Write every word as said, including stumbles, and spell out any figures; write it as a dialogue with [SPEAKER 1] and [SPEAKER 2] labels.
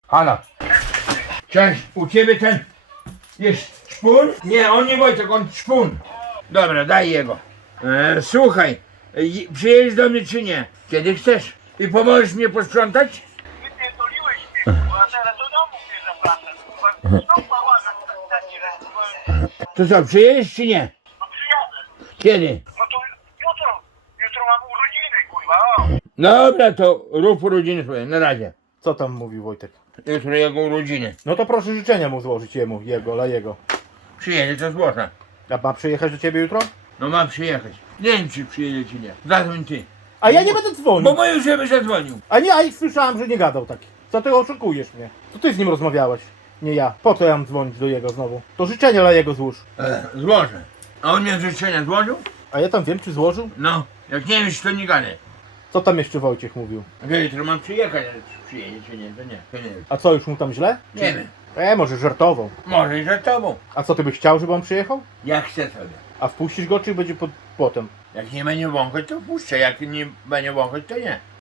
[SPEAKER 1] Halo. Cześć, u ciebie ten jest szpun? Nie, on nie Wojtek, on szpun. Dobra, daj jego. E, słuchaj, e, przyjedziesz do mnie czy nie? Kiedy chcesz? I pomożesz mnie posprzątać?
[SPEAKER 2] Wypierdoliłeś mnie, kurwa, a teraz do domu mnie zapraszam, kurwa. No bałagan, taki raz, kurwa.
[SPEAKER 1] To co, przyjedziesz czy nie?
[SPEAKER 2] No przyjadę.
[SPEAKER 1] Kiedy?
[SPEAKER 2] No to jutro, jutro mam urodziny, kurwa, o.
[SPEAKER 1] Dobra, to rób urodziny swoje, na razie.
[SPEAKER 3] Co tam mówił Wojtek?
[SPEAKER 1] Jutro jego urodziny.
[SPEAKER 3] No to proszę życzenia mu złożyć jemu, jego, dla jego.
[SPEAKER 1] Przyjedzie, to złożę.
[SPEAKER 3] A ma przyjechać do ciebie jutro?
[SPEAKER 1] No ma przyjechać. Nie wiem czy przyjedzie czy nie. Zadzwoń ty.
[SPEAKER 3] A ja nie będę dzwonił.
[SPEAKER 1] Bo mówił, żeby zadzwonił.
[SPEAKER 3] A nie, a i słyszałem, że nie gadał tak. Co ty oszukujesz mnie? To ty z nim rozmawiałeś, nie ja. Po co ja mam dzwonić do jego znowu? To życzenia dla jego złóż.
[SPEAKER 1] E, złożę. A on mnie życzenia złożył?
[SPEAKER 3] A ja tam wiem, czy złożył?
[SPEAKER 1] No. Jak nie wiesz, to nie gadaj.
[SPEAKER 3] Co tam jeszcze Wojciech mówił?
[SPEAKER 1] Że jutro mam przyjechać, ale czy przyjedzie czy nie, to nie. To nie wiem.
[SPEAKER 3] A co, już mu tam źle?
[SPEAKER 1] Nie wiem.
[SPEAKER 3] E, może żartował.
[SPEAKER 1] Może i za tobą.
[SPEAKER 3] A co, ty byś chciał, żeby on przyjechał?
[SPEAKER 1] Jak chcę sobie.
[SPEAKER 3] A wpuścisz go, czy będzie po, potem?
[SPEAKER 1] Jak nie będzie wąchać, to puszczę. Jak nie będzie wąchać, to nie.